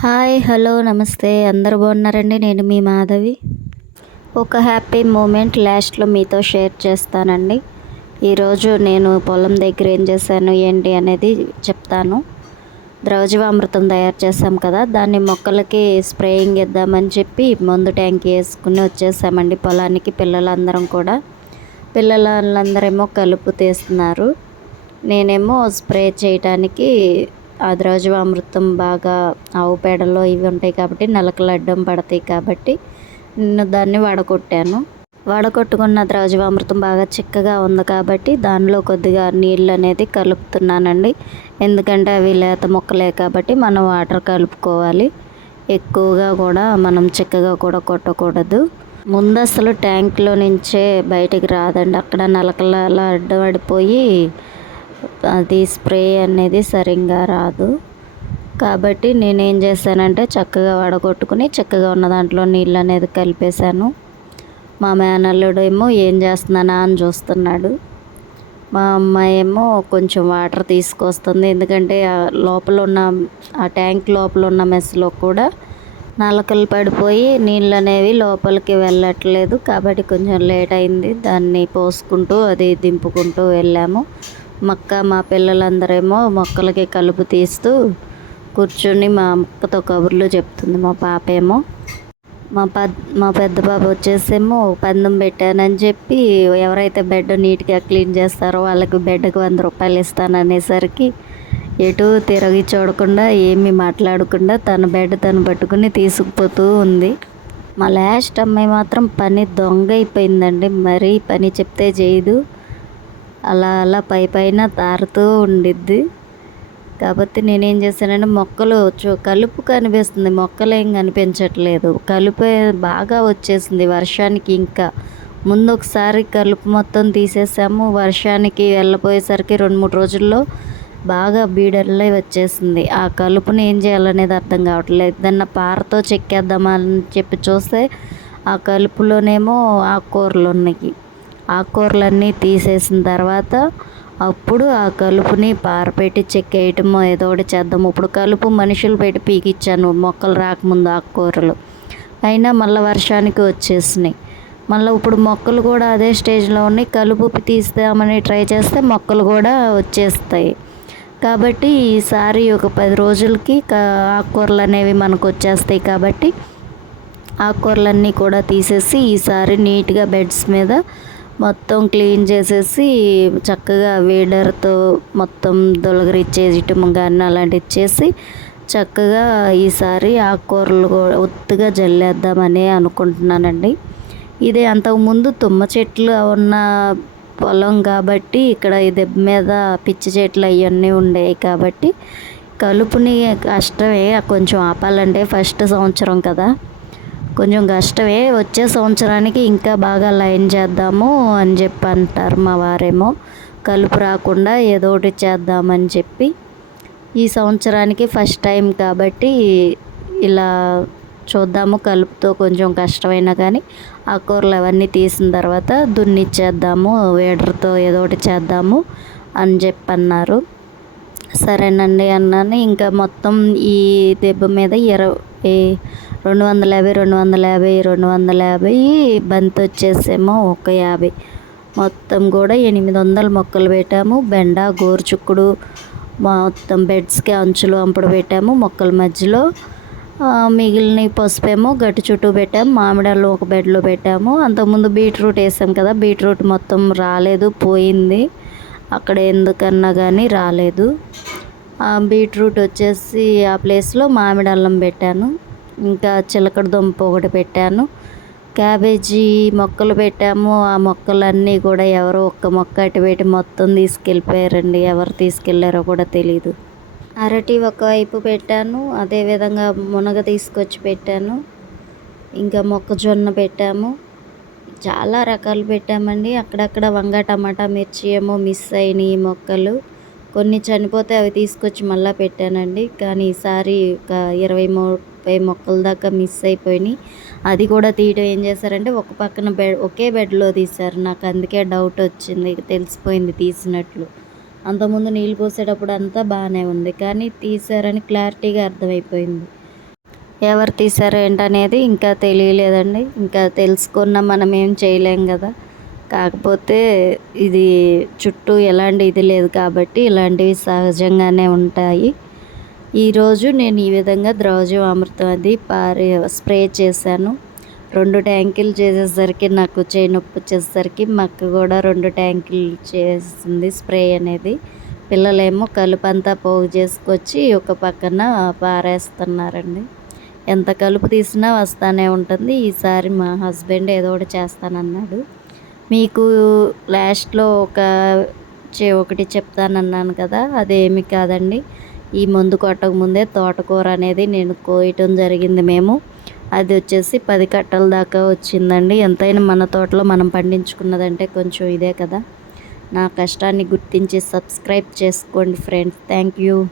Hi hello నమస్తే. అందరు బాగున్నారండి? నేను మీ మాధవి. ఒక హ్యాపీ మూమెంట్ లాస్ట్లో మీతో షేర్ చేస్తానండి. ఈరోజు నేను పొలం దగ్గర ఏం చేశాను ఏంటి అనేది చెప్తాను. ద్రవజీవామృతం తయారు చేసాం కదా దాన్ని మొక్కలకి స్ప్రేయింగ్ ఇద్దామని చెప్పి మందు ట్యాంక్ వేసుకుని వచ్చేసామండి పొలానికి పిల్లలందరం కూడా. పిల్లలందరేమో కలుపు తీస్తున్నారు. నేనేమో స్ప్రే చేయటానికి ఆదిరాజు అమృతం బాగా ఆవు పేడలో ఇవి ఉంటాయి కాబట్టి నలకలు అడ్డం పడతాయి కాబట్టి నేను దాన్ని వడకొట్టాను వడకొట్టుకున్న అమృతం బాగా చిక్కగా ఉంది కాబట్టి దానిలో కొద్దిగా నీళ్ళు అనేది కలుపుతున్నానండి. ఎందుకంటే అవి లేత మొక్కలే కాబట్టి మనం వాటర్ కలుపుకోవాలి. ఎక్కువగా కూడా మనం చిక్కగా కూడా కొట్టకూడదు. ముందు అసలు ట్యాంక్లో నుంచే బయటికి రాదండి. అక్కడ నలకల అలా అడ్డపడిపోయి అది స్ప్రే అనేది సరిగ్గా రాదు. కాబట్టి నేనేం చేశానంటే చక్కగా వడగొట్టుకుని చక్కగా ఉన్న దాంట్లో నీళ్ళు అనేది కలిపేశాను. మా మేనల్లుడు ఏమో ఏం చేస్తున్నానా అని చూస్తున్నాడు. మా అమ్మాయి ఏమో కొంచెం వాటర్ తీసుకొస్తుంది. ఎందుకంటే లోపల ఉన్న ఆ ట్యాంక్ లోపల ఉన్న మెస్లో కూడా నలకలు పడిపోయి నీళ్ళు అనేవి లోపలికి వెళ్ళట్లేదు. కాబట్టి కొంచెం లేట్ అయింది. దాన్ని పోసుకుంటూ అది దింపుకుంటూ వెళ్ళాము. మక్క మా పిల్లలందరేమో మొక్కలకి కలుపు తీస్తూ కూర్చొని మా అక్కతో కబుర్లు చెప్తుంది మా పాప ఏమో మా పెద్ద మా పెద్ద బాబు వచ్చేసేమో పందెం పెట్టానని చెప్పి ఎవరైతే బెడ్ నీట్గా క్లీన్ చేస్తారో వాళ్ళకి బెడ్కి వంద రూపాయలు ఇస్తాననేసరికి ఎటు తిరగి చూడకుండా ఏమీ మాట్లాడకుండా తన బెడ్ తను పట్టుకుని తీసుకుపోతూ ఉంది. మా లాస్ట్ అమ్మాయి మాత్రం పని దొంగ అయిపోయిందండి. మరీ పని చెప్తే చేయదు అలా అలా పై పైన తారుతూ ఉండిద్ది. కాబట్టి నేనేం చేశానంటే మొక్కలు కలుపు కనిపిస్తుంది. మొక్కలు ఏం కనిపించట్లేదు. కలుపు బాగా వచ్చేసింది వర్షానికి ఇంకా. ముందు ఒకసారి కలుపు మొత్తం తీసేసాము. వర్షానికి వెళ్ళిపోయేసరికి రెండు మూడు రోజుల్లో బాగా బీడల్లే వచ్చేసింది. ఆ కలుపుని ఏం చేయాలనేది అర్థం కావట్లేదు. ఏదన్నా పారతో చెక్కేద్దామని చెప్పి చూస్తే ఆ కలుపులోనేమో ఆకుకూరలు ఉన్నాయి. ఆకుకూరలన్నీ తీసేసిన తర్వాత అప్పుడు ఆ కలుపుని పారపెట్టి చెక్కేయటమో ఏదో ఒకటి చేద్దాం. ఇప్పుడు కలుపు మనుషులు పెట్టి పీకిచ్చాను మొక్కలు రాకముందు ఆకుకూరలు అయినా మళ్ళీ వర్షానికి వచ్చేసినాయి. మళ్ళీ ఇప్పుడు మొక్కలు కూడా అదే స్టేజ్లో ఉన్నాయి. కలుపు తీస్తామని ట్రై చేస్తే మొక్కలు కూడా వచ్చేస్తాయి. కాబట్టి ఈసారి ఒక పది రోజులకి ఆకుకూరలు అనేవి మనకు వచ్చేస్తాయి కాబట్టి ఆకుకూరలన్నీ కూడా తీసేసి ఈసారి నీట్గా బెడ్స్ మీద మొత్తం క్లీన్ చేసేసి చక్కగా వేడర్తో మొత్తం దొలగరిచ్చేయటం కానీ అలాంటివి ఇచ్చేసి చక్కగా ఈసారి ఆకుకూరలు కూడా ఒత్తుగా జల్లేద్దామని అనుకుంటున్నానండి. ఇది అంతకుముందు తుమ్మ చెట్లు ఉన్న పొలం కాబట్టి ఇక్కడ ఇది మీద పిచ్చి చెట్లు అవన్నీ ఉండేవి కాబట్టి కలుపుని కష్టమే కొంచెం ఆపాలంటే ఫస్ట్ సంవత్సరం కదా. కొంచెం కష్టమే వచ్చే సంవత్సరానికి ఇంకా బాగా లైన్ చేద్దాము అని చెప్పి అంటారు మా వారేమో. కలుపు రాకుండా ఏదో ఒకటి చేద్దామని చెప్పి. ఈ సంవత్సరానికి ఫస్ట్ టైం కాబట్టి ఇలా చూద్దాము కలుపుతో కొంచెం కష్టమైనా కానీ. ఆ కూరలు అవన్నీ తీసిన తర్వాత దున్నిచ్చేద్దాము వేడర్తో ఏదో ఒకటి చేద్దాము అని చెప్పి అన్నారు సరేనండి అన్నాను. ఇంకా మొత్తం ఈ దెబ్బ మీద ఇరవై రెండు వందల యాభై రెండు వందల యాభై రెండు వందల యాభై బంతి వచ్చేసేమో ఒక యాభై. మొత్తం కూడా ఎనిమిది వందల మొక్కలు పెట్టాము. బెండ గోరుచుక్కుడు మొత్తం బెడ్స్కి అంచులు అంపుడు పెట్టాము మొక్కల మధ్యలో. మిగిలిన పసుపేమో గట్టు చుట్టూ పెట్టాము. మామిడాలు ఒక బెడ్లో పెట్టాము. అంతకుముందు బీట్రూట్ వేసాం కదా బీట్రూట్ మొత్తం రాలేదు పోయింది. అక్కడ ఎందుకన్నా కానీ రాలేదు. బీట్రూట్ వచ్చేసి ఆ ప్లేస్లో మామిడి అల్లం పెట్టాను. ఇంకా చిలకడ దుంప ఒకటి పెట్టాను. క్యాబేజీ మొక్కలు పెట్టాము. ఆ మొక్కలన్నీ కూడా ఎవరో ఒక్క మొక్క అటు పెట్టి మొత్తం తీసుకెళ్ళిపోయారండి. ఎవరు తీసుకెళ్ళారో కూడా తెలియదు అరటి ఒకవైపు పెట్టాను. అదేవిధంగా మునగ తీసుకొచ్చి పెట్టాను. ఇంకా మొక్కజొన్న పెట్టాము. చాలా రకాలు పెట్టామండి. అక్కడక్కడ వంగ టమాటా మిర్చి ఏమో మిస్ అయినాయి మొక్కలు. కొన్ని చనిపోతే అవి తీసుకొచ్చి మళ్ళీ పెట్టానండి. కానీ ఈసారి ఒక ఇరవై ముప్పై మొక్కల దాకా మిస్ అయిపోయినాయి. అది కూడా తీయడం ఏం చేశారంటే ఒక పక్కన బెడ్ ఒకే బెడ్లో తీశారు. నాకు అందుకే డౌట్ వచ్చింది. తెలిసిపోయింది తీసినట్లు. అంతకుముందు నీళ్ళు పోసేటప్పుడు అంతా బాగానే ఉంది. కానీ తీశారని క్లారిటీగా అర్థమైపోయింది. ఎవరు తీశారు ఏంటనేది ఇంకా తెలియలేదండి. ఇంకా తెలుసుకున్న మనం ఏం చేయలేం కదా. కాకపోతే ఇది చుట్టూ ఎలాంటి ఇది లేదు కాబట్టి ఇలాంటివి సహజంగానే ఉంటాయి. ఈరోజు నేను ఈ విధంగా ద్రవజం అమృతం అది పారి స్ప్రే చేశాను. రెండు ట్యాంకులు చేసేసరికి నాకు చేయి నొప్పి వచ్చేసరికి మక్క కూడా రెండు ట్యాంకులు చేసింది స్ప్రే అనేది. పిల్లలేమో కలుపంతా పోగు చేసుకొచ్చి ఒక పక్కన పారేస్తున్నారండి. ఎంత కలుపు తీసినా వస్తానే ఉంటుంది. ఈసారి మా హస్బెండ్ ఏదో ఒకటి చేస్తానన్నాడు. మీకు లాస్ట్లో ఒక చే ఒకటి చెప్తానన్నాను కదా అదేమి కాదండి. ఈ మందు కొట్టక ముందే తోటకూర అనేది నేను కోయటం జరిగింది మేము. అది వచ్చేసి పది కట్టల దాకా వచ్చిందండి. ఎంతైనా మన తోటలో మనం పండించుకున్నదంటే కొంచెం ఇదే కదా. నా కష్టాన్ని గుర్తించి సబ్స్క్రైబ్ చేసుకోండి ఫ్రెండ్స్. Thank you.